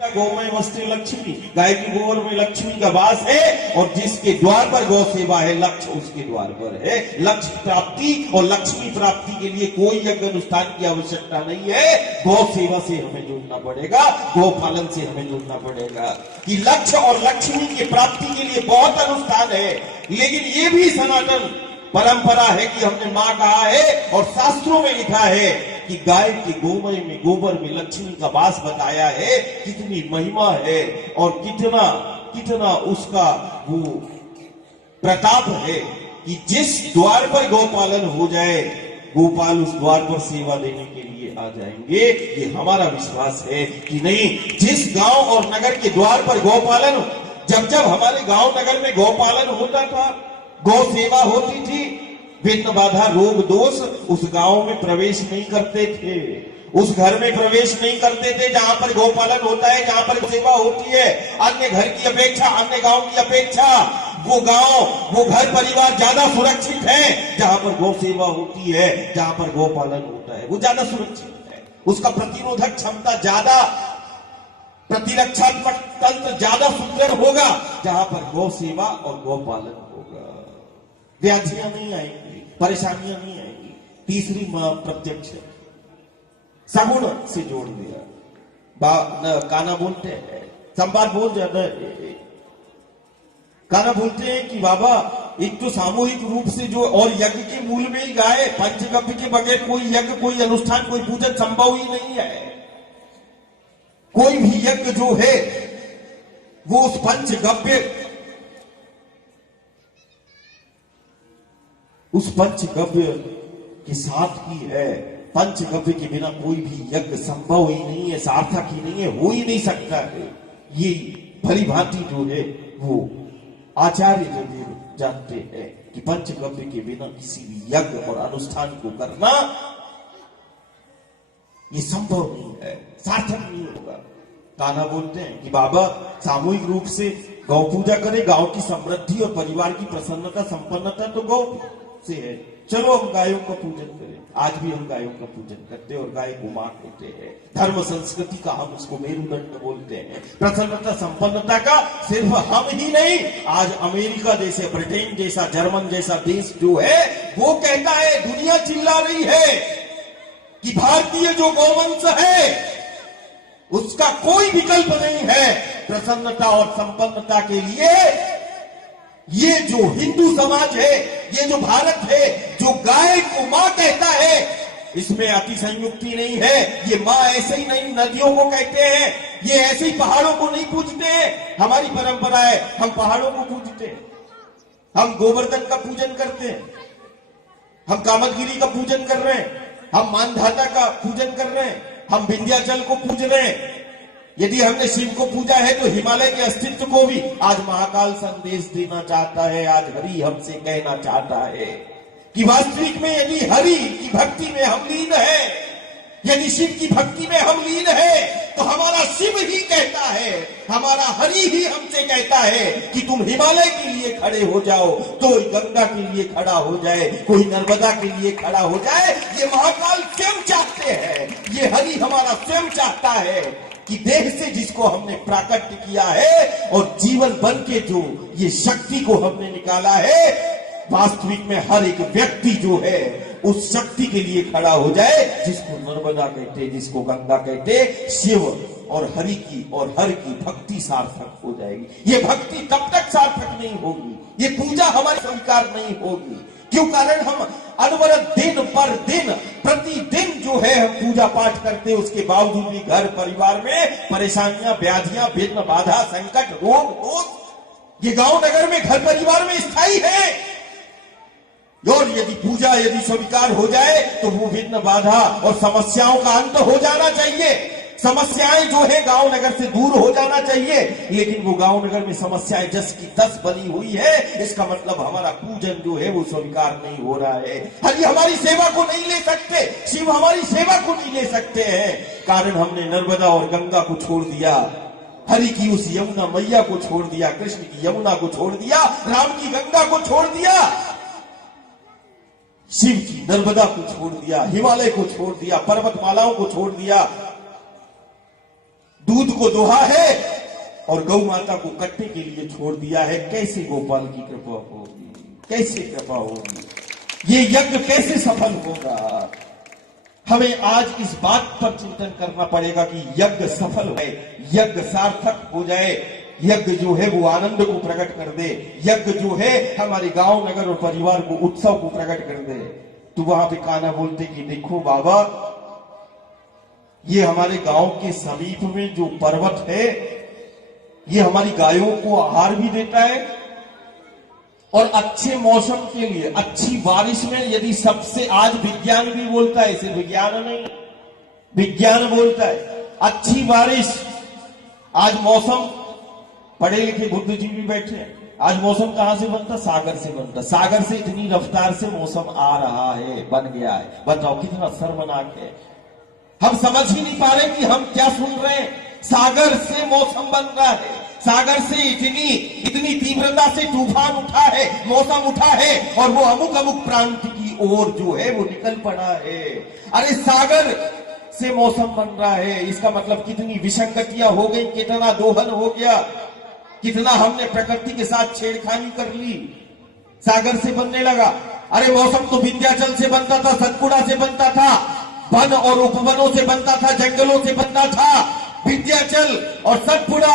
गौमय वस्त्र लक्ष्मी, गाय की गोबर में लक्ष्मी का वास है और जिसके द्वार पर गौ सेवा है लक्ष्य उसके द्वार पर है। लक्ष्य प्राप्ति और लक्ष्मी प्राप्ति के लिए कोई यज्ञ अनुष्ठान की आवश्यकता नहीं है। गौ सेवा से हमें जुड़ना पड़ेगा, गौ पालन से हमें जुड़ना पड़ेगा कि लक्ष्य और लक्ष्मी की प्राप्ति के लिए बहुत अनुष्ठान है। लेकिन ये भी सनातन परंपरा है कि हमने मां कहा है और शास्त्रों में लिखा है कि गाय के गोमय में गोबर में लक्ष्मी का वास बताया है। कितनी महिमा है और कितना कितना उसका वो प्रताप है कि जिस द्वार पर गौपालन हो जाए गोपाल उस द्वार पर सेवा देने के लिए आ जाएंगे। ये हमारा विश्वास है कि नहीं, जिस गांव और नगर के द्वार पर गौपालन, जब जब हमारे गांव नगर में गौपालन होता था, गौ सेवा होती थी, विघ्न बाधा रोग दोष उस गांव में प्रवेश नहीं करते थे, उस घर में प्रवेश नहीं करते थे जहां पर गौपालन होता है, जहां पर सेवा होती है। अन्य घर की अपेक्षा, अन्य गांव की अपेक्षा वो गांव, वो घर परिवार ज्यादा सुरक्षित है जहां पर गौ सेवा होती है, जहां पर गौपालन होता है, वो ज्यादा सुरक्षित है। उसका प्रतिरोधक क्षमता ज्यादा, प्रतिरक्षात्मक तंत्र ज्यादा सुदृढ़ होगा जहां पर गौ सेवा और गौपालन होगा। व्याधियां नहीं आएंगी, परेशानियां नहीं आएंगी। तीसरी प्रत्यक्ष सगुण से जोड़ दिया। काना बोलते हैं, संवाद बोल जाता है, काना बोलते हैं कि बाबा एक तो सामूहिक रूप से जो, और यज्ञ के मूल में ही गाय, पंचगव्य के बगैर कोई यज्ञ, कोई अनुष्ठान, कोई पूजन संभव ही नहीं है। कोई भी यज्ञ जो है वो उस पंचगव्य, उस पंचगव्य के साथ ही है। पंचगव्य के बिना कोई भी यज्ञ संभव ही नहीं है, सार्थक ही नहीं है, हो ही नहीं सकता है। ये भली भांति जो है वो आचार्य जो जानते हैं कि पंचगव्य के बिना किसी भी यज्ञ और अनुष्ठान को करना ये संभव नहीं है, सार्थक नहीं होगा। कान्हा बोलते हैं कि बाबा सामूहिक रूप से गौ पूजा करें, गांव की समृद्धि और परिवार की प्रसन्नता संपन्नता तो गौ से है, चलो हम गायों का पूजन करें। आज भी हम गायों का पूजन करते हैं और गाय को मां कहते हैं। धर्म संस्कृति का हम उसको मेरुदंड बोलते हैं। प्रसन्नता संपन्नता का सिर्फ हम ही नहीं, आज अमेरिका जैसे, ब्रिटेन जैसा, जर्मन जैसा देश जो है वो कहता है, दुनिया चिल्ला रही है कि भारतीय जो गौवंश है उसका कोई विकल्प नहीं है प्रसन्नता और संपन्नता के लिए। ये जो हिंदू समाज है, ये जो भारत है, जो गाय को मां कहता है, इसमें अतिसंयुक्ति नहीं है। ये मां ऐसे ही नहीं नदियों को कहते हैं, ये ऐसे ही पहाड़ों को नहीं पूजते हैं। हमारी परंपरा है, हम पहाड़ों को पूजते हैं, हम गोवर्धन का पूजन करते हैं, हम कामतगिरी का पूजन कर रहे हैं, हम मानधाता का पूजन कर रहे हैं, हम विंध्याचल को पूज रहे हैं। यदि हमने शिव को पूजा है तो हिमालय के अस्तित्व को भी आज महाकाल संदेश देना चाहता है। आज हरि हमसे कहना चाहता है कि वास्तविक में यदि हरि की भक्ति में हम लीन है, यदि शिव की भक्ति में हम लीन है, तो हमारा शिव ही कहता है, हमारा हरि ही हमसे कहता है कि तुम हिमालय के लिए खड़े हो जाओ, तो गंगा के लिए खड़ा हो जाए, कोई नर्मदा के लिए खड़ा हो जाए। ये महाकाल स्वयं चाहते हैं, ये हरि हमारा स्वयं चाहता है कि देह से जिसको हमने प्राकट्य किया है और जीवन बन के जो ये शक्ति को हमने निकाला है, वास्तविक में हर एक व्यक्ति जो है उस शक्ति के लिए खड़ा हो जाए, जिसको नर्मदा कहते, जिसको गंगा कहते। शिव और हरि की और हर की भक्ति सार्थक हो जाएगी। ये भक्ति तब तक सार्थक नहीं होगी, ये पूजा हमारी स्वीकार नहीं होगी। क्यों? कारण हम अनवरत दिन पर दिन, प्रतिदिन जो है हम पूजा पाठ करते हैं, उसके बावजूद भी घर परिवार में परेशानियां, व्याधियां, विघ्न बाधा, संकट, रोग दोष ये गांव नगर में, घर परिवार में स्थायी है। और यदि पूजा यदि स्वीकार हो जाए तो वो विघ्न बाधा और समस्याओं का अंत हो जाना चाहिए। समस्याएं जो है गांव नगर से दूर हो जाना चाहिए। लेकिन वो गांव नगर में समस्याएं 10 की 10 बनी हुई है, इसका मतलब हमारा पूजन जो है वो स्वीकार नहीं हो रहा है। हरि हमारी सेवा को नहीं ले सकते, शिव हमारी सेवा को नहीं ले सकते हैं, कारण हमने नर्मदा और गंगा को छोड़ दिया, हरि की उस यमुना मैया को छोड़ दिया, कृष्ण की यमुना को छोड़ दिया, राम की गंगा को छोड़ दिया, शिव की नर्मदा को छोड़ दिया, हिमालय को छोड़ दिया, पर्वतमालाओं को छोड़ दिया, दूध को दोहा है और गौ माता को कटने के लिए छोड़ दिया है। कैसे गोपाल की कृपा होगी, कैसे कृपा होगी, ये यज्ञ कैसे सफल होगा। हमें आज इस बात पर चिंतन करना पड़ेगा कि यज्ञ सफल हो, यज्ञ सार्थक हो जाए, यज्ञ जो है वो आनंद को प्रकट कर दे, यज्ञ जो है हमारे गांव नगर और परिवार को उत्सव को प्रकट कर दे। तो वहां पे कान्हा बोलते कि देखो बाबा, ये हमारे गांव के समीप में जो पर्वत है, ये हमारी गायों को आहार भी देता है और अच्छे मौसम के लिए, अच्छी बारिश में, यदि सबसे, आज विज्ञान भी बोलता है, सिर्फ विज्ञान नहीं, विज्ञान बोलता है अच्छी बारिश। आज मौसम, पढ़े लिखे बुद्धिजीवी बैठे हैं, आज मौसम कहां से बनता? सागर से बनता। सागर से इतनी रफ्तार से मौसम आ रहा है, बन गया है। बताओ कितना शर्मनाक है। हम समझ ही नहीं पा रहे कि हम क्या सुन रहे हैं। सागर से मौसम बन रहा है, सागर से इतनी तीव्रता से तूफान उठा है, मौसम उठा है और वो अमुक अमुक प्रांत की ओर जो है वो निकल पड़ा है। अरे सागर से मौसम बन रहा है, इसका मतलब कितनी विसंगतियां हो गई, कितना दोहन हो गया, कितना हमने प्रकृति के साथ छेड़खानी कर ली, सागर से बनने लगा। अरे मौसम तो विंध्याचल से बनता था, सतपुड़ा से बनता था, वन और उपवनों से बनता था, जंगलों से बनता था विंध्याचल और सतपुड़ा।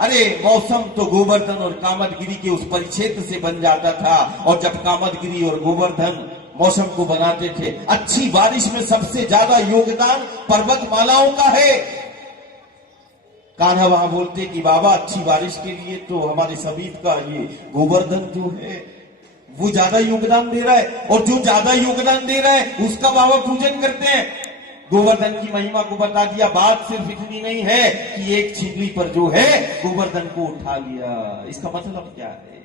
अरे मौसम तो गोवर्धन और कामदगिरी के उस परिक्षेत्र से बन जाता था। और जब कामदगिरी और गोवर्धन मौसम को बनाते थे, अच्छी बारिश में सबसे ज्यादा योगदान पर्वतमालाओं का है। कान्हा वहां बोलते कि बाबा, अच्छी बारिश के लिए तो हमारे समीप का ये गोवर्धन जो है वो ज्यादा योगदान दे रहा है, और जो ज्यादा योगदान दे रहा है उसका बाबा पूजन करते हैं। गोवर्धन की महिमा को बता दिया। बात सिर्फ इतनी नहीं है कि एक छिपली पर जो है गोवर्धन को उठा लिया, इसका मतलब क्या है?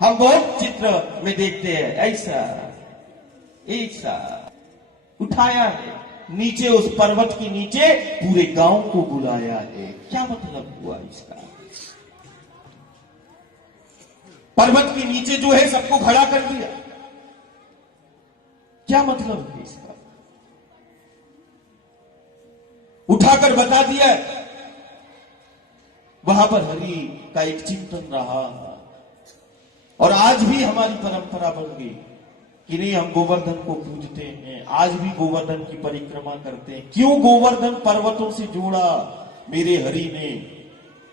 हम बहुत चित्र में देखते हैं, ऐसा ऐसा उठाया है, नीचे उस पर्वत के नीचे पूरे गांव को बुलाया है। क्या मतलब हुआ इसका? पर्वत के नीचे जो है सबको खड़ा कर दिया, क्या मतलब है इसका? उठाकर बता दिया। वहां पर हरि का एक चिंतन रहा और आज भी हमारी परंपरा बन गई कि नहीं, हम गोवर्धन को पूजते हैं, आज भी गोवर्धन की परिक्रमा करते हैं। क्यों गोवर्धन पर्वतों से जोड़ा मेरे हरि ने?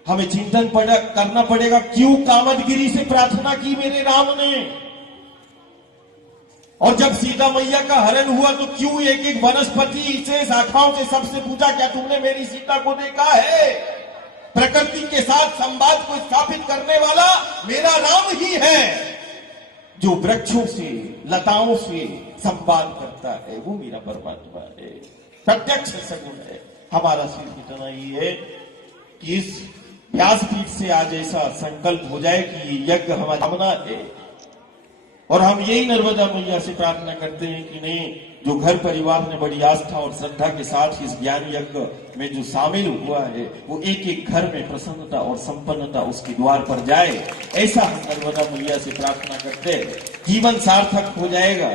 हमें चिंतन करना पड़ेगा, क्यों कामदगिरी से प्रार्थना की मेरे राम ने? और जब सीता मैया का हरण हुआ तो क्यों एक एक वनस्पति से, शाखाओं से, सबसे पूछा, क्या तुमने मेरी सीता को देखा है? प्रकृति के साथ संवाद को स्थापित करने वाला मेरा राम ही है, जो वृक्षों से, लताओं से संवाद करता है, वो मेरा परमात्मा है, प्रत्यक्ष सगुण है। हमारा सिर्फ इतना ही है कि इस व्यासपीठ से आज ऐसा संकल्प हो जाए कि ये यज्ञ हमारी कामना है। और हम यही नर्मदा मैया से प्रार्थना करते हैं कि नहीं, जो घर परिवार ने बड़ी आस्था और श्रद्धा के साथ इस ज्ञान यज्ञ में जो शामिल हुआ है, वो एक एक घर में प्रसन्नता और संपन्नता उसके द्वार पर जाए, ऐसा हम नर्मदा मैया से प्रार्थना करते हैं। जीवन सार्थक हो जाएगा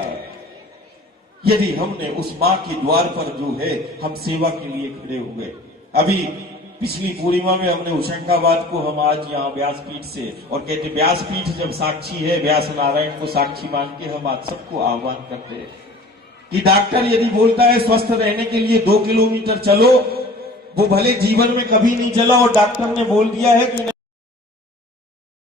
यदि हमने उस माँ के द्वार पर जो है हम सेवा के लिए खड़े हुए। अभी पिछली पूर्णिमा में हमने होशंगाबाद को हम आज यहाँ व्यासपीठ से, और कहते व्यासपीठ जब साक्षी है, व्यास नारायण को साक्षी मान के हम आज सबको आह्वान करते हैं कि डॉक्टर यदि बोलता है स्वस्थ रहने के लिए 2 किलोमीटर चलो, वो भले जीवन में कभी नहीं चला और डॉक्टर ने बोल दिया है कि